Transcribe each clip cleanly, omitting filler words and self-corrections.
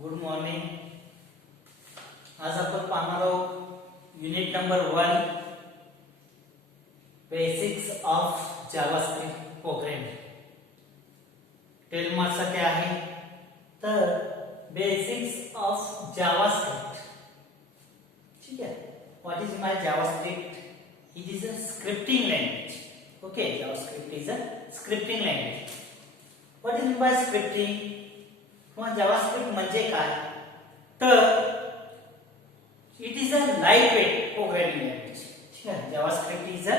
Good morning. आज आपण पाहणार आहोत unit number 1 basics of JavaScript programming. 12 मार्क्ससाठी आहे. तर बेसिक्स ऑफ जावास्क्रिप्ट. ठीक आहे. What is my JavaScript? It is a scripting language. Okay, JavaScript is a scripting language. What is by scripting? किंवा जावास्क्रिप्ट म्हणजे काय? तर it is a light weight programming language. ठीक आहे. JavaScript is a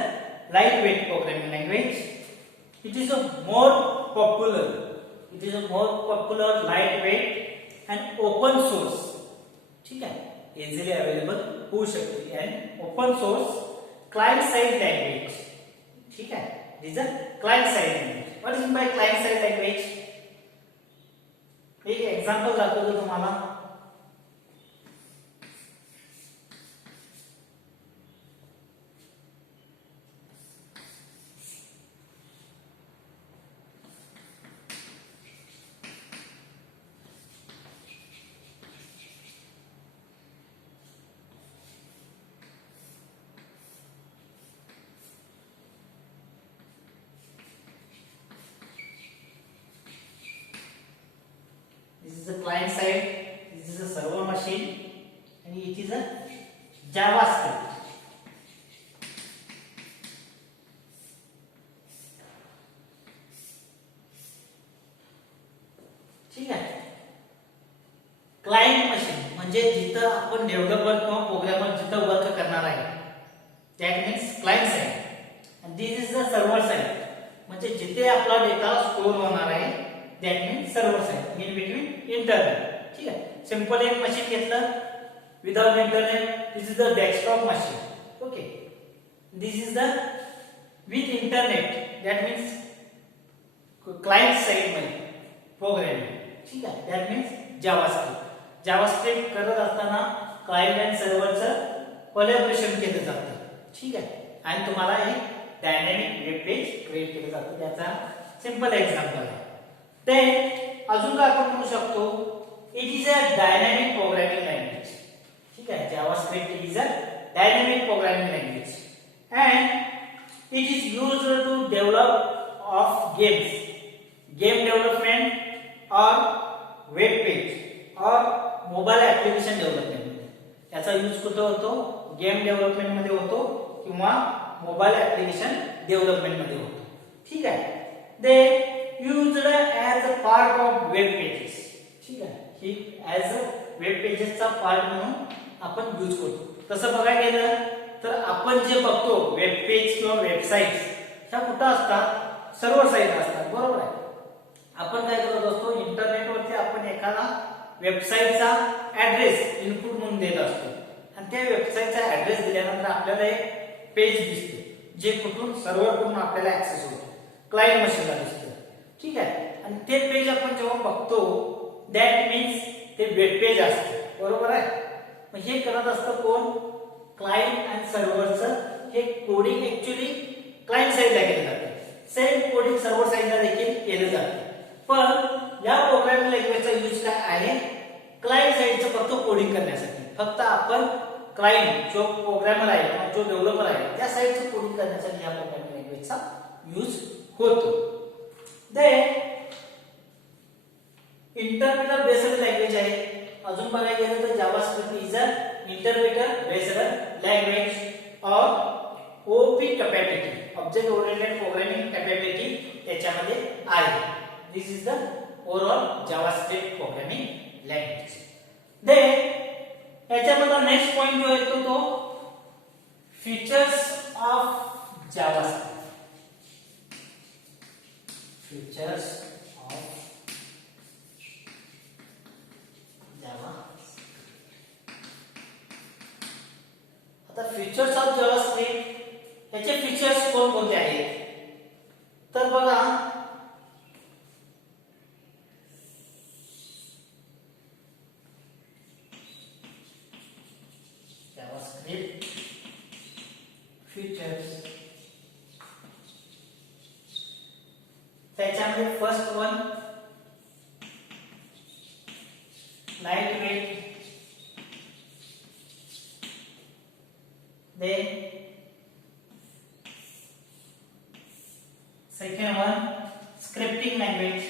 light weight programming language. It is a more popular light weight and open source. ठीक आहे. Easily available होऊ शकते and open source client side language. ठीक आहे. It is a client side language. What is by client side language? एक एग्जांपल दाखवतो तुम्हाला. This is the client side, this is a server machine, and it is a JavaScript. ठीक आहे. Client machine म्हणजे जिथं आपण डेव्हलपर किंवा प्रोग्रामर जिथं वर्क करणार आहे, दॅट मीन्स क्लायंट साइड. आणि this is the server side म्हणजे जिथे आपला डेटा स्टोअर होणार आहे, that means server side in between internet. ठीक आहे. सिंपल एक मशीन घेतलं without internet. This is the desktop machine. Okay. This is the with internet, that means client side मध्ये प्रोग्रामिंग. ठीक आहे. दॅट मीन्स जावास्क्रिप्ट करत असताना क्लायंट अँड सर्व्हरचं कोलॅबोरेशन केलं जातं. ठीक आहे. आणि तुम्हाला एक डायनॅमिक वेब पेज क्रिएट केलं जातं. त्याचा सिंपल एक्झाम्पल आहे. ते अजून काय आपण म्हणू शकतो? It is a dynamic programming language. ठीक आहे. JavaScript is a dynamic programming language and it is used to develop of game development और वेब पेज और मोबाईल ऍप्लिकेशन डेव्हलपमेंट. याचा यूज कुठे होतो? गेम डेव्हलपमेंट मध्ये होतो किंवा मोबाईल ऍप्लिकेशन डेव्हलपमेंट मध्ये होतो. ठीक आहे. दे used as a part of web pages. ठीक आहे. ही as a web pages चा पार्ट म्हणून आपण यूज करतो. तसं बघायला गेलं तर आपण जे बघतो वेब पेज किंवा वेबसाईट्स ह्या कुठं असतात? सर्व्हर साइड असतात. बरोबर आहे. आपण काय करत असतो? इंटरनेटवरती आपण एखादा वेबसाईटचा ऍड्रेस इनपुट म्हणून देत असतो आणि त्या वेबसाईटचा ऍड्रेस दिल्यानंतर आपल्याला एक पेज दिसते जे कुठून सर्व्हरकडून आपल्याला ऍक्सेस होतो, क्लायंट मशीनला दिसतं. ठीक आहे. आणि ते पेज आपण जेव्हा बघतो, दॅट मीन्स ते वेब पेज असते. बरोबर आहे. मग हे करत असतं कोण? क्लायंट अँड सर्व्हरचं हे कोडिंग ऍक्च्युअली क्लायंट साइडला केलं जातं. सेम कोडिंग सर्व्हर साइडला देखील केलं जातं. पण या प्रोग्रामिंग लँग्वेजचा यूज काय आहे? क्लायंट साइडचं फक्त कोडिंग करण्यासाठी. फक्त आपण क्लायंट जो प्रोग्रामर आहे किंवा जो डेव्हलपर आहे त्या साइडचं कोडिंग करण्यासाठी या प्रोग्रामिंग लँग्वेजचा यूज होतो. इंटरप्रेटर बेस्ड लँग्वेज आहे. अजून बघायला गेलं तर JavaScript is a interpreter based language और OP capability, object oriented programming capability त्याच्यामध्ये आहे. This is the overall JavaScript programming language. याच्यामध्ये नेक्स्ट पॉइंट जो येतो तो features of JavaScript. Features of Java. आता फीचर्स ऑफ जावास्क्रिप्ट याचे फीचर्स कोणकोणते आहेत? तर बघा, जावास्क्रिप्ट फीचर्स त्याच्यामध्ये first one lightweight. Then second one, scripting language.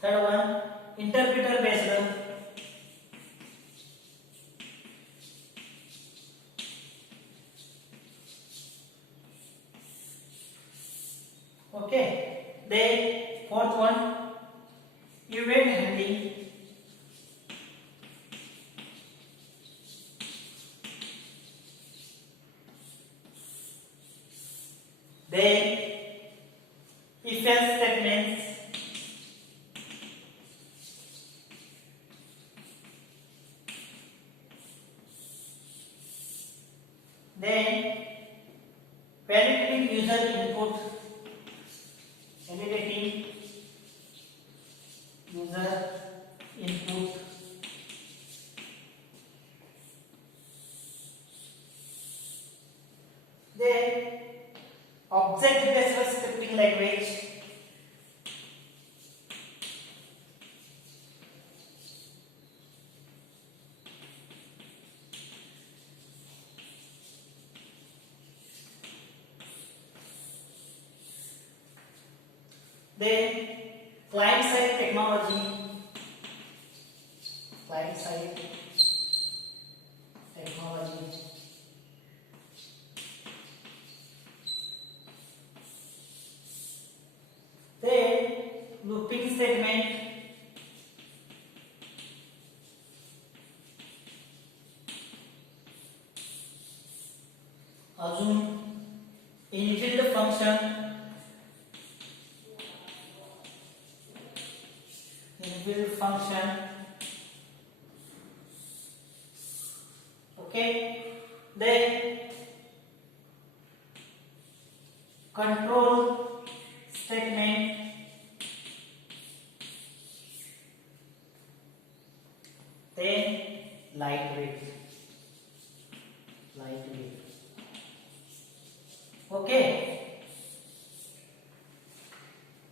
Third one, interpreter based. Okay. Then fourth one, event handling. Then if else statements. Then validating user input. Validating user input. Then object based scripting language. Then client side technology. Client side technology. Then looping segment. अजून inbuilt function. Inbuilt function. Okay. Then control statement. Then lightweight. Okay.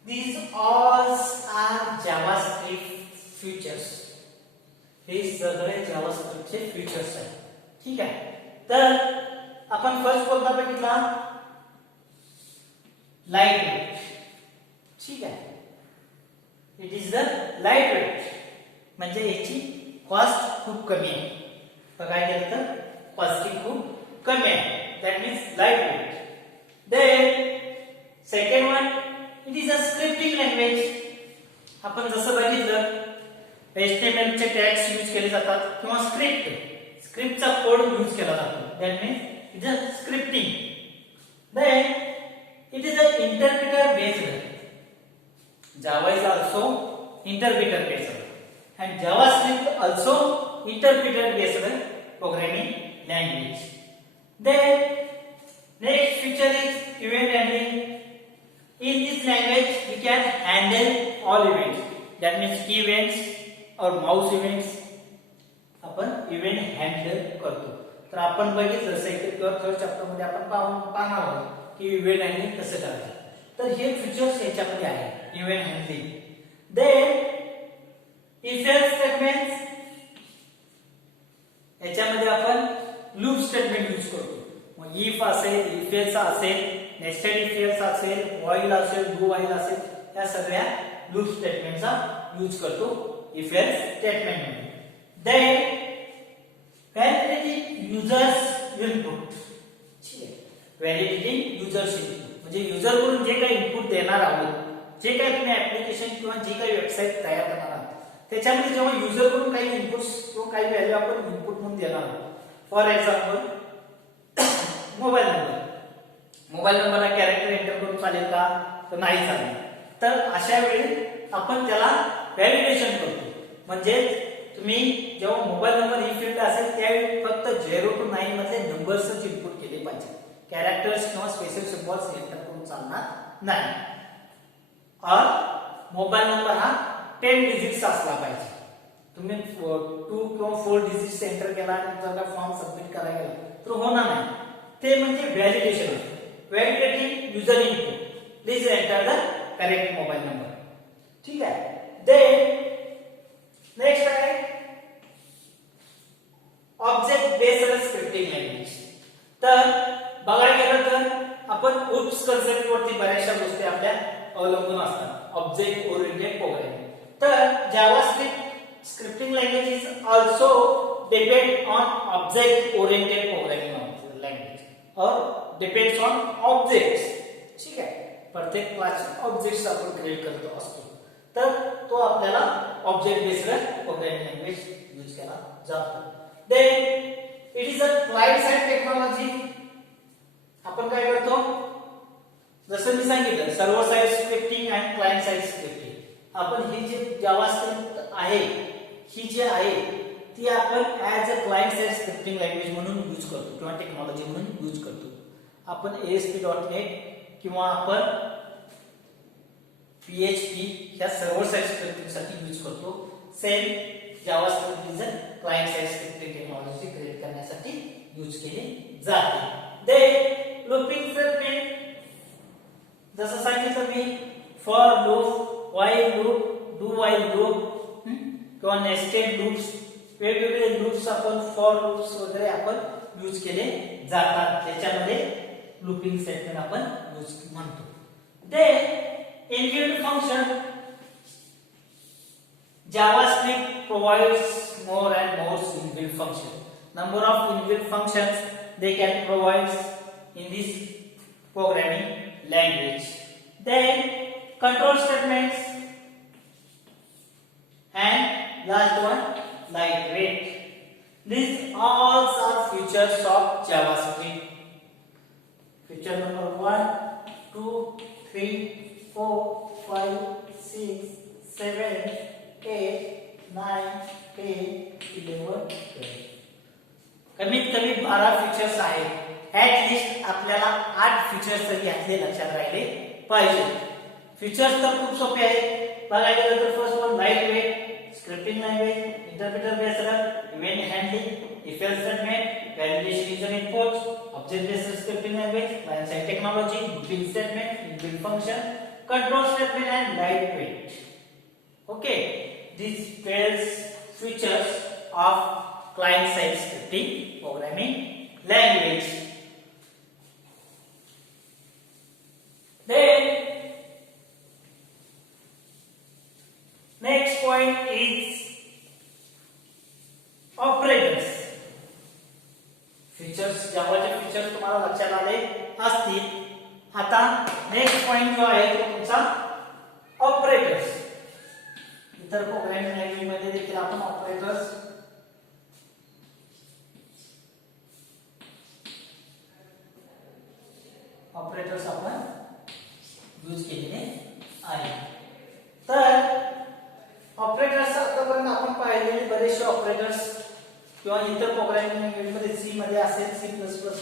These all are JavaScript features. हे सगळे JavaScript चे फीचर्स आहेत. ठीक आहे. तर आपण फर्स्ट कोणता बघितला? lightweight. ठीक आहे. It is the lightweight. म्हणजे याची कॉस्ट खूप कमी आहे. बघायला गेलं तर कॉस्टिंग खूप कमी आहे. That means lightweight. Then second one, it is a scripting language. आपण जसं बघितलं HTML चे टॅग्स यूज केले जातात किंवा स्क्रिप्टचा कोड यूज केला जातो. That means it is scripting. Then it is a interpreter based. Java is also interpreter based and JavaScript also interpreter based programming language. Then next feature is event handling. In this language, we can handle all events. That means key events or mouse events. आपण event handle करतो. तर आपण बघितलं सेकंड किंवा third chapter मध्ये आपण पाहणार आहोत की event handling कसं करायचं. तर हे फीचर्स याच्यामध्ये आहे event handling. Then if else statements. याच्यामध्ये आपण loop statement यूज करतो. मग if असेल, if else असेल, nested if else असेल, while असेल, do while असेल, या सगळ्या लूप स्टेटमेंटचा यूज करतो if else स्टेटमेंट मध्ये. Then validating users input. ठीक आहे. validating users input म्हणजे युजर कडून जे काही इनपुट देणार आहोत, जे काही तुम्ही ऍप्लिकेशन किंवा जे काही वेबसाईट तयार करणार आहात त्याच्यामध्ये जेव्हा युजर कडून काही इनपुट्स किंवा काही व्हॅल्यू आपण इनपुट म्हणून देणार आहोत. फॉर एक्झाम्पल मोबाईल नंबरला कॅरेक्टर एंटर करून चालेल का? तर नाही चालेल. तर अशा वेळी आपण त्याला व्हॅलिडेशन करतो. म्हणजे तुम्ही जेव्हा मोबाईल नंबर ही फील्ड असेल त्यावेळी फक्त 0 to 9 मधले नंबर्सच इनपुट केले पाहिजे. कॅरेक्टर्स किंवा स्पेशल सिम्बॉल्स एंटर करून चालणार नाही. और मोबाईल नंबर हा 10 डिजिट्स असला पाहिजे. तुम्ही 2 किंवा 4 डिजिट्स एंटर केला आणि जर का फॉर्म सबमिट करायला गेला तर होणार नाही. ते म्हणजे validation. Enter the correct mobile number. ठीक आहे. देन नेक्स्ट आहे ऑब्जेक्ट बेस्ड स्क्रिप्टिंग लँग्वेज. तर बघायला गेलं तर आपण उप्स कन्सेप्ट वरती बऱ्याचशा गोष्टी आपल्या अवलंबून असतात. Object oriented programming. तर JavaScript scripting language is also depend on object oriented programming language और डिपेंड्स ऑन ऑब्जेक्ट्स. ठीक आहे. प्रत्येक क्लास ऑब्जेक्ट्स आपण क्रिएट करत असतो. तर तो आपल्याला object based programming language use केला जातो. Then it is a client side technology. आपण काय करतो, जसं मी सांगितलं सर्व्हर साइड स्क्रिप्टिंग आणि क्लायंट साइड स्क्रिप्टिंग. आपण ही जी जावास्क्रिप्ट आहे ही जी आहे ती आपण as a client side scripting language म्हणून यूज करतो किंवा टेक्नॉलॉजी म्हणून यूज करतो. आपण ASP.NET किंवा आपण PHP ह्या सर्व्हर साइड स्क्रिप्टिंग साठी यूज करतो. Same JavaScript is a client side scripting technology create करण्यासाठी यूज केली जाते. देन लूपिंग स्टेटमेंट, जसं सांगितलं मी for loop, while loop, do while loop किंवा नेस्टेड लूप्स, वेगवेगळे लूप्स आपण फॉर लूप्स वगैरे आपण यूज केले जातात. त्याच्यामध्ये लूपिंग स्टेटमेंट आपण यूज म्हणतो. Then inbuilt function. JavaScript provides more and more inbuilt functions. Number of inbuilt functions they can provide in this programming language. Then control statements and last one lightweight. These all are features of JavaScript. Feature number 1, 2, 3, 4, 5, 6, 7, 8, 9, 10, 11, 12. कमीत कमी 12 फीचर्स आहेत. At least आपल्याला 8 फीचर्स तरी यातले लक्षात राहिले पाहिजे. फीचर्स तर खूप सोपे आहेत. बघायला गेलं तर first one light weight scripting language, interpreter based, event handling, if else statement, validation user inputs, object based scripting language, client side technology, looping statement, inbuilt function, control statement and lightweight. Okay, these 12 features of client side scripting programming language. Then next point is operators. Features, जावाचे features तुम्हाला लक्षात आले असतील. आता next point जो आहे तो तुमचा ऑपरेटर्स. इतर प्रोग्रामिंग लँग्वेज मध्ये देखील आपण ऑपरेटर्स आपण यूज केलेले आहे. तर ऑपरेटर्स आतापर्यंत आपण पाहिलेले बरेचसे ऑपरेटर्स किंवा इतर प्रोग्रामिंग लँग्वेज मध्ये सी मध्ये असेल, C++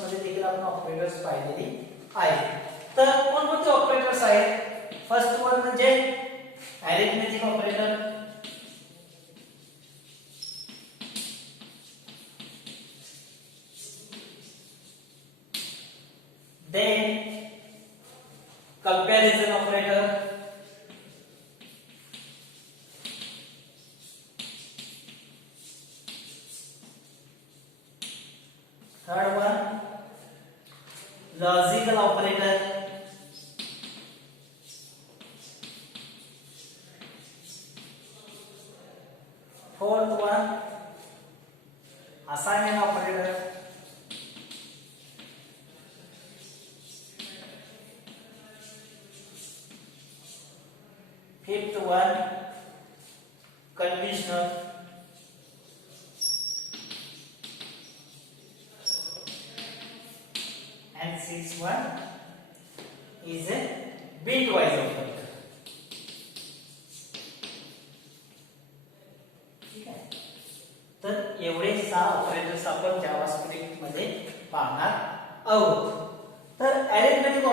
मध्ये देखील आपण ऑपरेटर्स पाहिलेले आहेत. तर कोणकोणते ऑपरेटर्स आहेत? फर्स्ट वन म्हणजे arithmetic operator, then comparison operator, third one logical operator, fourth one assignment operator, fifth one conditional, and sixth one is a bitwise operator. तर एवढे 6 ऑपरेटर्स आपण जावास्क्रिप्ट मध्ये पाहणार आहोत. तर अरिथमेटिक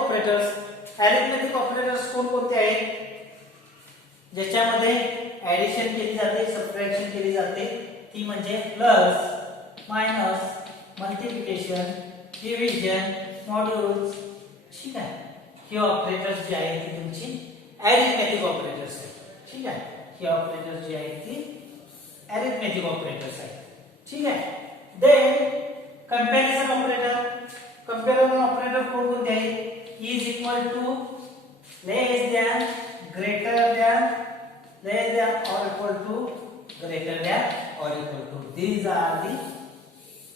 ऑपरेटर्स कोणकोणते आहेत? ज्याच्यामध्ये ऍडिशन केली जाते, सबट्रॅक्शन केली जाते, ती म्हणजे plus, minus, multiplication, division, modules. ठीक आहे. हे ऑपरेटर्स जे आहेत ती तुमची अरिथमेटिक ऑपरेटर्स आहेत. ठीक आहे, हे ऑपरेटर्स जे आहेत ती अरिथमेटिक ऑपरेटर्स आहेत. ठीक आहे. Then comparison operator. Comparison operator कोणकोणते आहेत? Is equal to, less than, greater than, less than or equal to, greater than or equal to. These are the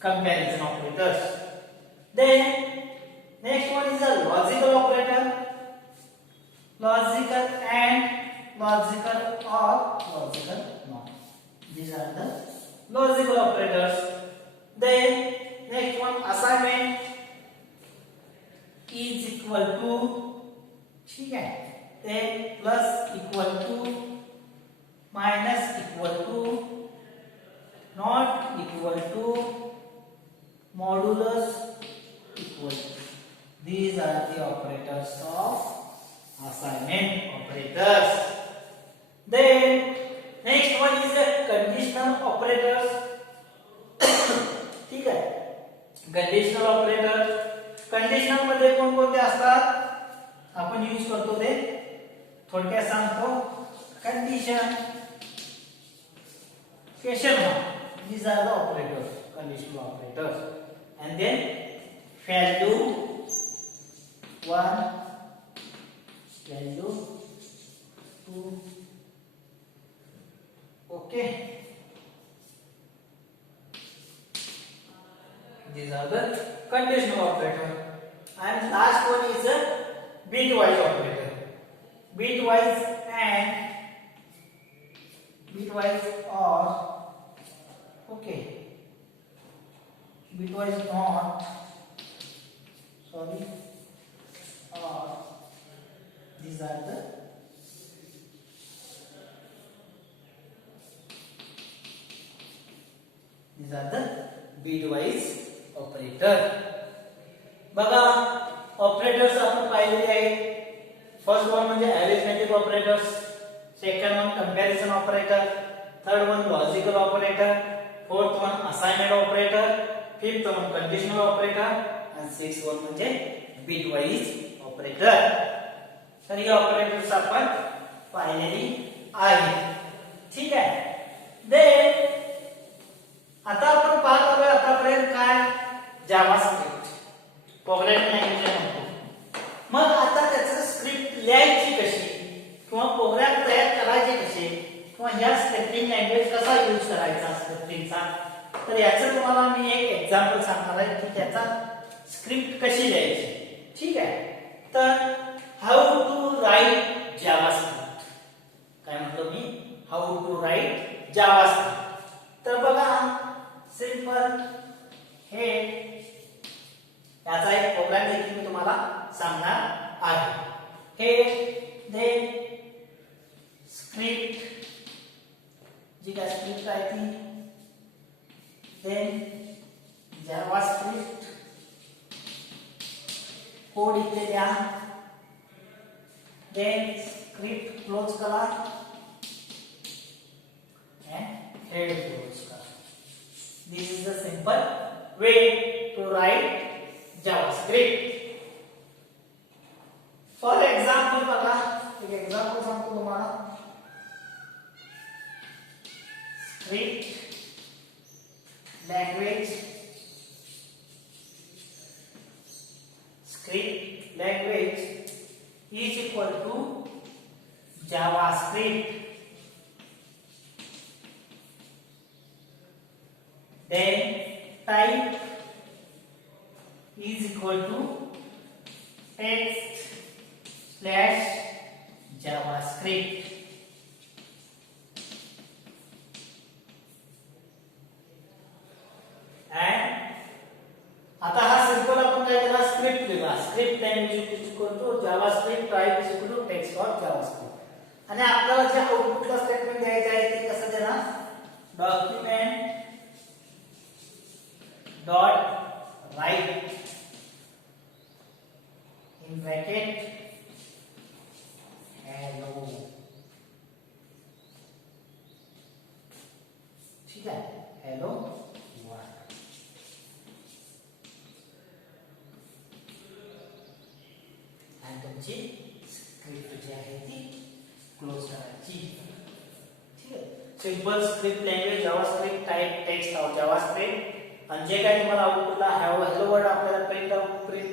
comparison operators. Then next one is a logical operator. Logical and, logical or logical not. These are the logical operators. Then next one, assignment. is equal to, ठीक है, then plus equal to, minus equal to, not equal to, modulus equal to. These are the operators of assignment operators. Then next one is a conditional operators. ठीक है, conditional operator. Conditional मध्ये कोणकोणते असतात आपण यूज करतो ते थोडक्यात सांगतो. Condition, question mark, these are the operators, conditional operators. And then value 1, value 2. Okay, these are the conditional operator. And last one is a bitwise operator. Bitwise and bitwise or, okay, bitwise not, sorry, or these are the bitwise operator. बघा, ऑपरेटर्स आपण पाहिलेले आहेत. First one म्हणजे arithmetic operators, second one comparison operator, third one logical operator, fourth one assignment operator, fifth one conditional operator आणि sixth one म्हणजे bitwise operator. तर हे ऑपरेटर्स आपण पाहिलेली आहेत. ठीक आहे. देन आता आपण पाहत आलोय आतापर्यंत काय, जावास्क्रिप्ट, प्रोग्रामिंग लँग्वेज म्हणतो. मग आता त्याचं स्क्रिप्ट लिहायची कशी किंवा प्रोग्राम तयार करायचे कसे किंवा या स्क्रिप्टिंग लँग्वेज कसा यूज करायचा स्क्रिप्टिंगचा, तर याचं तुम्हाला मी एक एक्झाम्पल सांगणार आहे की त्याचा स्क्रिप्ट कशी लिहायची. ठीक आहे. तर हाऊ टू राईट जावास्क्रिप्ट. काय म्हटलं मी, हाऊ टू राईट जावास्क्रिप्ट. तर बघा, सिंपल, हे याचा एक प्रोग्राम देखील मी तुम्हाला सांगणार आहे. हे देन स्क्रिप्ट, जी काय स्क्रिप्ट आहे ती, देन जावास्क्रिप्ट कोड इथे द्या, देन स्क्रिप्ट क्लोज करा and head close करा. This is the simple way to write JavaScript. For example, बघा, एक एक्झाम्पल सांगतो तुम्हाला. Script language, script language is equal to JavaScript. Then type is equal to text slash JavaScript. And आता हा सिंपल आपण काय केला, स्क्रिप्ट लिहिला. Script language is equal to JavaScript, type is equal to text for JavaScript. आणि आपल्याला जे आउटपुटला स्टेटमेंट द्यायचे आहे ते कसं देणार, document dot right in bracket hello. ठीक है, हेलो आणि तुमची स्क्रिप्ट जी आहे ती क्लोज करायची. ठीक आहे. Simple script language JavaScript type text of JavaScript. आणि जे काही तुम्हाला आउटपुटला हॅलो वर्ड आपल्याला प्रिंट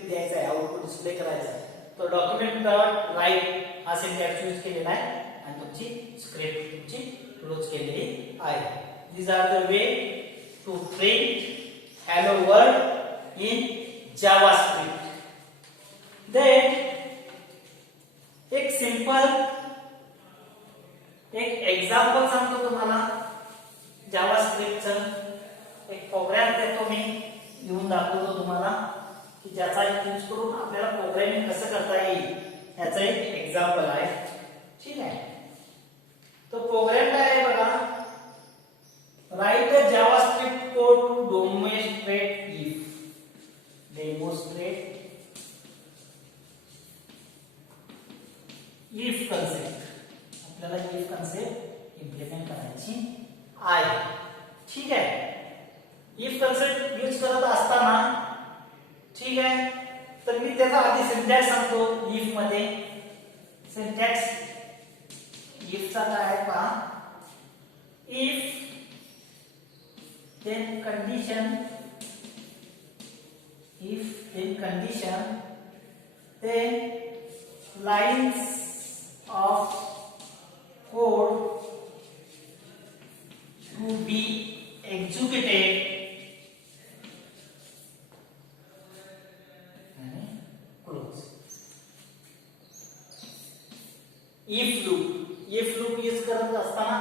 द्यायचा आहे, आउटपुट डिस्प्ले करायचा आहे, तो डॉक्युमेंट डॉट राईट हा सिंटॅक्स यूज केलेला आहे आणि तुमची स्क्रिप्ट तुमची क्लोज केलेली आहे. These are the way to print hello world in JavaScript. Then एक सिंपल एक एक्झाम्पल सांगतो तुम्हाला जावास्क्रिप्टचं. एक प्रोग्राम देतो मी, लिहून दाखवतो तुम्हाला की ज्याचा यूज करून आपल्याला प्रोग्रामिंग कसं करता येईल याचं एक एक्झाम्पल आहे. ठीक आहे. तो प्रोग्राम काय आहे बघा. Write a JavaScript code to demonstrate if concept. आपल्याला if concept इम्प्लिमेंट करायची आहे. ठीक आहे. if concept यूज करत असताना ठीक आहे, तर मी त्याचा आधी सिंटॅक्स सांगतो. if मध्ये सिंटॅक्स if चा काय आहे पहा. if then condition, if then condition, then lines of code to be executed and close. if loop use करत असताना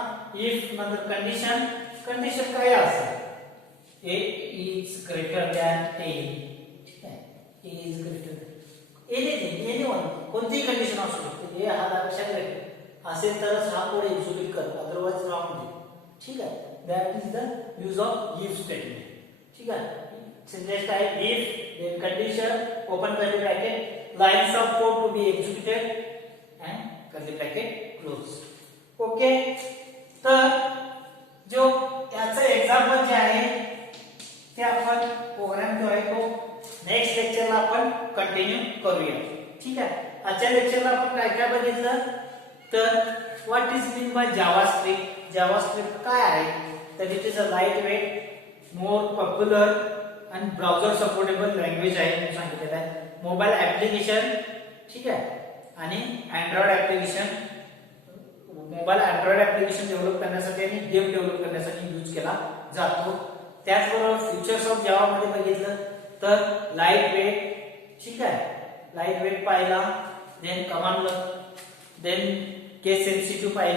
if नंतर कंडिशन काय असेल. A is greater than 10. ठीक आहे. A is greater than anyone, कोणतीही कंडिशन असू शकते. A हा लक्षात असेल तरच हा कोड एक्झिक्यूट कर, अदरवाइज रॉंग दे. ठीक आहे. That is the use of if statement. ठीक आहे. सिंटॅक्स काय. if then condition open curly bracket lines of code to be executed and curly bracket close. Okay. तर जो याचं एक्झाम्पल जे आहे ते आपण प्रोग्राम जो आहे तो नेक्स्ट लेक्चरला आपण कंटिन्यू करूया. ठीक आहे. आजच्या लेक्चरला आपण काय काय बघितलं, तर what is mean by JavaScript. JavaScript काय आहे, तर it is a light weight मोर पॉप्युलर आणि ब्राउझर सपोर्टेबल लँग्वेज आहे म्हणून सांगितलेलं आहे. मोबाईल ऍप्लिकेशन ठीक आहे आणि Android application, mobile Android application develop करण्यासाठी आणि गेम डेव्हलप करण्यासाठी यूज केला जातो. त्याचबरोबर फीचर्स ऑफ जावा मध्ये बघितलं तर लाईट वेट. ठीक आहे. लाईट वेट पाहिला, then command, then case sensitive पाहिला.